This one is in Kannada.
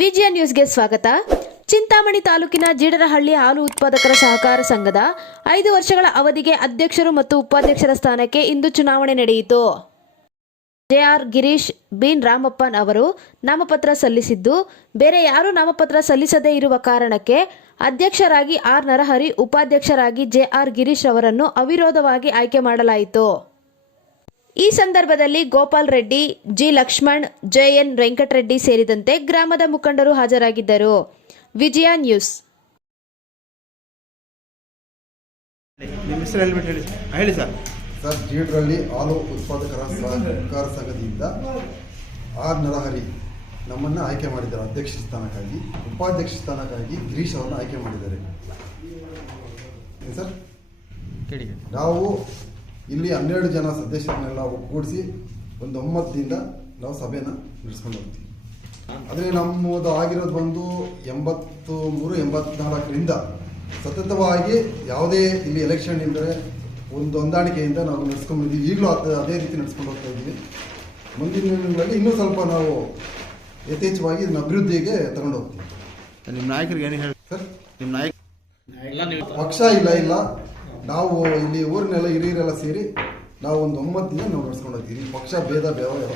ವಿಜಯ ನ್ಯೂಸ್ಗೆ ಸ್ವಾಗತ. ಚಿಂತಾಮಣಿ ತಾಲೂಕಿನ ಜೀಡರಹಳ್ಳಿ ಹಾಲು ಉತ್ಪಾದಕರ ಸಹಕಾರ ಸಂಘದ ಐದು ವರ್ಷಗಳ ಅವಧಿಗೆ ಅಧ್ಯಕ್ಷರು ಮತ್ತು ಉಪಾಧ್ಯಕ್ಷರ ಸ್ಥಾನಕ್ಕೆ ಇಂದು ಚುನಾವಣೆ ನಡೆಯಿತು. ಜೆಆರ್ ಗಿರೀಶ್ ಬಿನ್ ರಾಮಪ್ಪನ್ ಅವರು ನಾಮಪತ್ರ ಸಲ್ಲಿಸಿದ್ದು, ಬೇರೆ ಯಾರೂ ನಾಮಪತ್ರ ಸಲ್ಲಿಸದೇ ಇರುವ ಕಾರಣಕ್ಕೆ ಅಧ್ಯಕ್ಷರಾಗಿ ಆರ್ ನರಹರಿ, ಉಪಾಧ್ಯಕ್ಷರಾಗಿ ಜೆಆರ್ ಗಿರೀಶ್ ಅವರನ್ನು ಅವಿರೋಧವಾಗಿ ಆಯ್ಕೆ ಮಾಡಲಾಯಿತು. ಈ ಸಂದರ್ಭದಲ್ಲಿ ಗೋಪಾಲ್ ರೆಡ್ಡಿ ಜಿ ಲಕ್ಷ್ಮಣ್ ಜೆಎನ್ ವೆಂಕಟರೆಡ್ಡಿ ಸೇರಿದಂತೆ ಗ್ರಾಮದ ಮುಖಂಡರು ಹಾಜರಾಗಿದ್ದರು. ವಿಜಯ ನ್ಯೂಸ್. ನಿಮ್ಮ ಹೆಸರು ಹೇಳ್ಬಿಟ್ಟು ಹೇಳಿ ಸರ್. ಹೇಳಿ ಸರ್. ಹಾಲು ಉತ್ಪಾದಕರ ಸಹಕಾರ ಸಂಘದಿಂದ ಆರ್ ನರಹರಿ ನಮ್ಮನ್ನು ಆಯ್ಕೆ ಮಾಡಿದ್ದಾರೆ. ಅಧ್ಯಕ್ಷ ಸ್ಥಾನಕ್ಕಾಗಿ ಉಪಾಧ್ಯಕ್ಷ ಸ್ಥಾನಕ್ಕಾಗಿ ಗಿರೀಶ್ ಅವರನ್ನು ಆಯ್ಕೆ ಮಾಡಿದ್ದಾರೆ. ಸರ್? ನಾವು ಇಲ್ಲಿ ಹನ್ನೆರಡು ಜನ ಸದಸ್ಯರನ್ನೆಲ್ಲ ಒಗ್ಗೂಡಿಸಿ ಒಂದು ಒಮ್ಮತದಿಂದ ನಾವು ಸಭೆನ ನಡೆಸ್ಕೊಂಡು ಹೋಗ್ತೀವಿ. ಆದರೆ ನಮ್ಮದು ಆಗಿರೋದು ಬಂದು ಎಂಬತ್ತು ಮೂರು ಎಂಬತ್ನಾಲ್ಕರಿಂದ ಸತತವಾಗಿ ಯಾವುದೇ ಇಲ್ಲಿ ಎಲೆಕ್ಷನ್ ಇದ್ದರೆ ಒಂದು ಹೊಂದಾಣಿಕೆಯಿಂದ ನಾವು ನಡೆಸ್ಕೊಂಡಿದ್ದೀವಿ ಈಗಲೂ ಅದ- ಅದೇ ರೀತಿ ನಡೆಸ್ಕೊಂಡು ಹೋಗ್ತಾ ಇದ್ದೀವಿ. ಮುಂದಿನ ದಿನಗಳಲ್ಲಿ ಇನ್ನೂ ಸ್ವಲ್ಪ ನಾವು ಯಥೇಚ್ಛವಾಗಿ ಇದನ್ನ ಅಭಿವೃದ್ಧಿಗೆ ತಗೊಂಡು ಹೋಗ್ತೀವಿ. ನಿಮ್ಮ ನಾಯಕರಿಗೆ ಏನು ಹೇಳಿ ಸರ್? ನಿಮ್ಮ ನಾಯಕ ಪಕ್ಷ ಇಲ್ಲ ಇಲ್ಲ. ನಾವು ಇಲ್ಲಿ ಊರಿನೆಲ್ಲ ಹಿರಿಯರೆಲ್ಲ ಸೇರಿ ನಾವು ಒಂದು ಒಮ್ಮತ್ತಿನ ನಾವು ಪಕ್ಷ, ಭೇದ ಭೇದ ಯಾವುದೂ